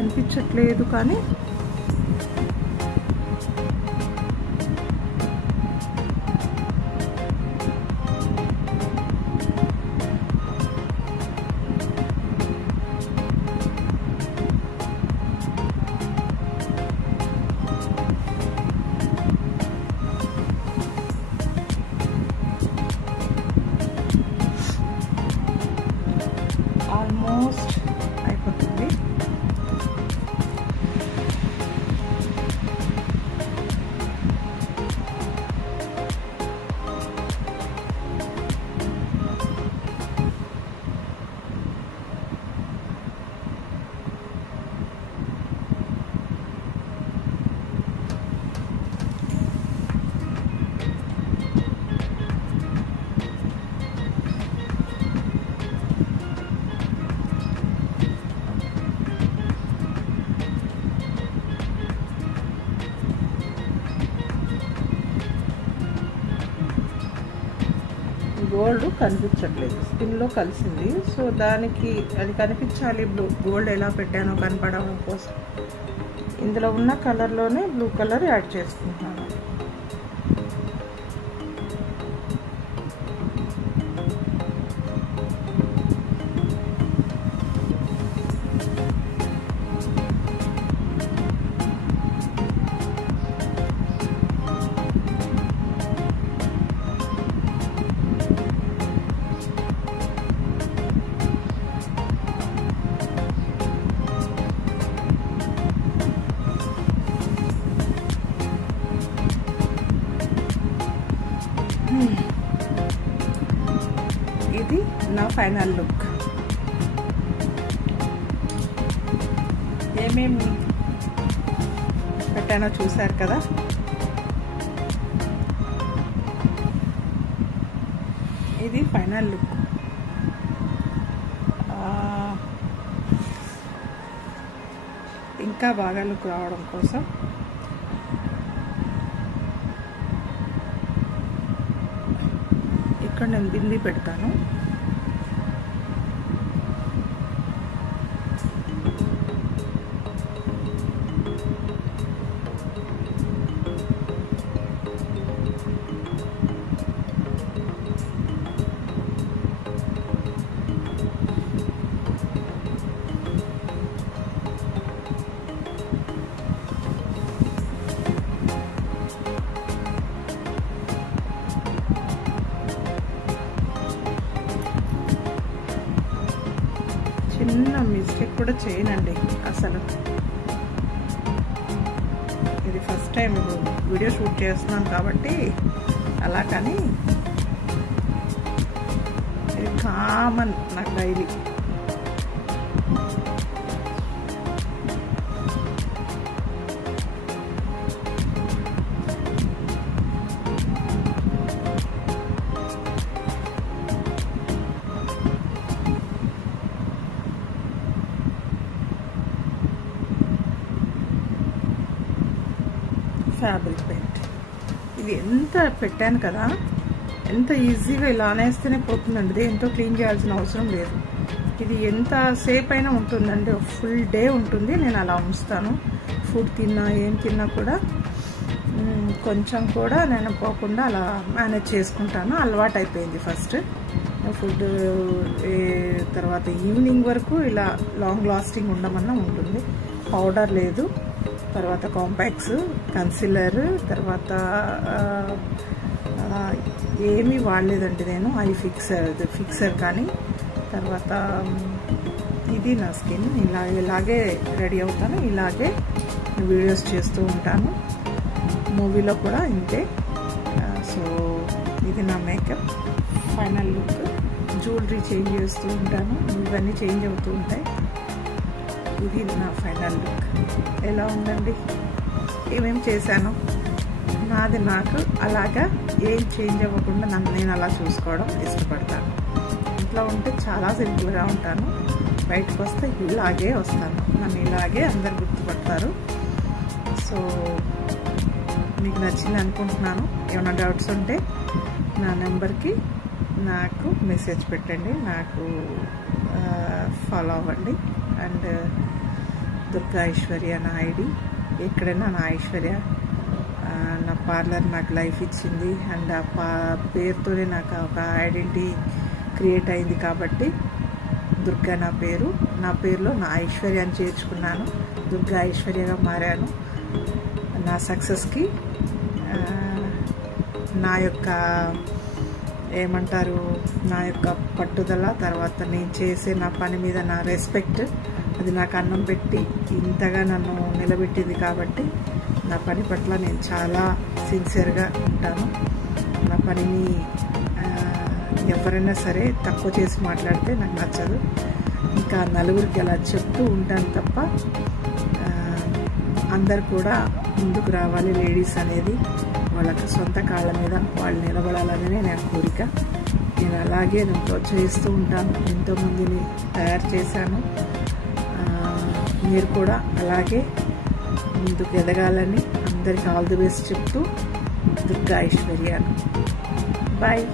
కనిపించట్లేదు కానీ ఆల్మోస్ట్ అయిపోతుంది. గోల్డ్ కనిపించట్లేదు, స్కిన్లో కలిసింది. సో దానికి అది కనిపించాలి, గోల్డ్ ఎలా పెట్టానో కనపడడం కోసం ఇందులో ఉన్న కలర్లోనే బ్లూ కలర్ యాడ్ చేసుకుంటున్నాను. ఇది నా ఫైనల్ లుక్. ఏమేమి పెట్టానో చూసారు కదా. ఇది ఫైనల్ లుక్. ఇంకా బాగా లుక్ రావడం కోసం ఇక్కడ నేను బింది పెడతాను. చిన్న మిస్టేక్ కూడా చేయనండి అసలు. ఇది ఫస్ట్ టైం వీడియో షూట్ చేస్తున్నాను కాబట్టి అలా, కానీ ఇది కామన్ నాకు డైలీ. ఫ్యాబ్రిక్ పెయింట్ ఇది ఎంత పెట్టాను కదా, ఎంత ఈజీగా ఇలా అనేస్తేనే పోతుందండి. దేంతో క్లీన్ చేయాల్సిన అవసరం లేదు. ఇది ఎంత సేపు అయినా ఉంటుందండి, ఫుల్ డే ఉంటుంది. నేను అలా ఉంచుతాను. ఫుడ్ తిన్నా ఏం తిన్నా కూడా కొంచెం కూడా నేను పోకుండా అలా మేనేజ్ చేసుకుంటాను. అలవాటు అయిపోయింది. ఫస్ట్ ఫుడ్ తర్వాత ఈవినింగ్ వరకు ఇలా లాంగ్ లాస్టింగ్ ఉండమన్నా ఉంటుంది. పౌడర్ లేదు, తర్వాత కాంపాక్ట్స్, కన్సిలర్, తర్వాత ఏమీ వాడలేదండి నేను. ఐ ఫిక్సర్ కానీ, తర్వాత ఇది నా స్కిన్. ఇలాగే రెడీ అవుతాను, ఇలాగే వీడియోస్ చేస్తూ ఉంటాను. మూవీలో కూడా ఇంతే. సో ఇది నా makeup final look. Jewellery change చేస్తూ ఉంటాను, ఇవన్నీ చేంజ్ అవుతూ ఉంటాయి. ఇది నా ఫైనల్ లుక్. ఎలా ఉందండి? ఏమేమి చేశాను నాది నాకు అలాగా ఏం చేంజ్ అవ్వకుండా నేను అలా చూసుకోవడం ఇష్టపడతాను. ఇంట్లో ఉంటే చాలా సింపుల్గా ఉంటాను, బయటకు వస్తే ఇలాగే వస్తాను. నన్ను ఇలాగే అందరు గుర్తుపడతారు. సో మీకు నచ్చింది అనుకుంటున్నాను. ఏమైనా డౌట్స్ ఉంటే నా నెంబర్కి నాకు మెసేజ్ పెట్టండి, నాకు ఫాలో అవ్వండి. అండ్ దుర్గా ఐశ్వర్య నా ఐడి. ఎక్కడైనా నా ఐశ్వర్య. నా పార్లర్ నాకు లైఫ్ ఇచ్చింది అండ్ ఆ పేరుతోనే నాకు ఒక ఐడెంటిటీ క్రియేట్ అయింది కాబట్టి దుర్గా నా పేరు. నా పేరులో నా ఐశ్వర్యాన్ని చేర్చుకున్నాను, దుర్గా ఐశ్వర్యగా మారాను. నా సక్సెస్కి నా యొక్క ఏమంటారు, నా యొక్క పట్టుదల, తర్వాత నేను చేసే నా పని మీద నా రెస్పెక్ట్, అది నాకు అన్నం పెట్టి ఇంతగా నన్ను నిలబెట్టింది కాబట్టి నా పని పట్ల నేను చాలా సిన్సియర్గా ఉంటాను. నా పనిని ఎవరైనా సరే తక్కువ చేసి మాట్లాడితే నాకు నచ్చదు. ఇంకా నలుగురికి అలా చెప్తూ ఉంటాను తప్ప అందరు కూడా ముందుకు రావాలి. లేడీస్ అనేది వాళ్ళకి సొంత కాళ్ళ మీద వాళ్ళు నిలబడాలనే నా కోరిక. నేను అలాగే నేను ప్రోత్సహిస్తూ ఉంటాను. ఎంతోమందిని తయారు చేశాను. మీరు కూడా అలాగే ముందుకు ఎదగాలని అందరికి ఆల్ ది బెస్ట్ చెప్తూ దుర్గా ఐశ్వర్య. బాయ్.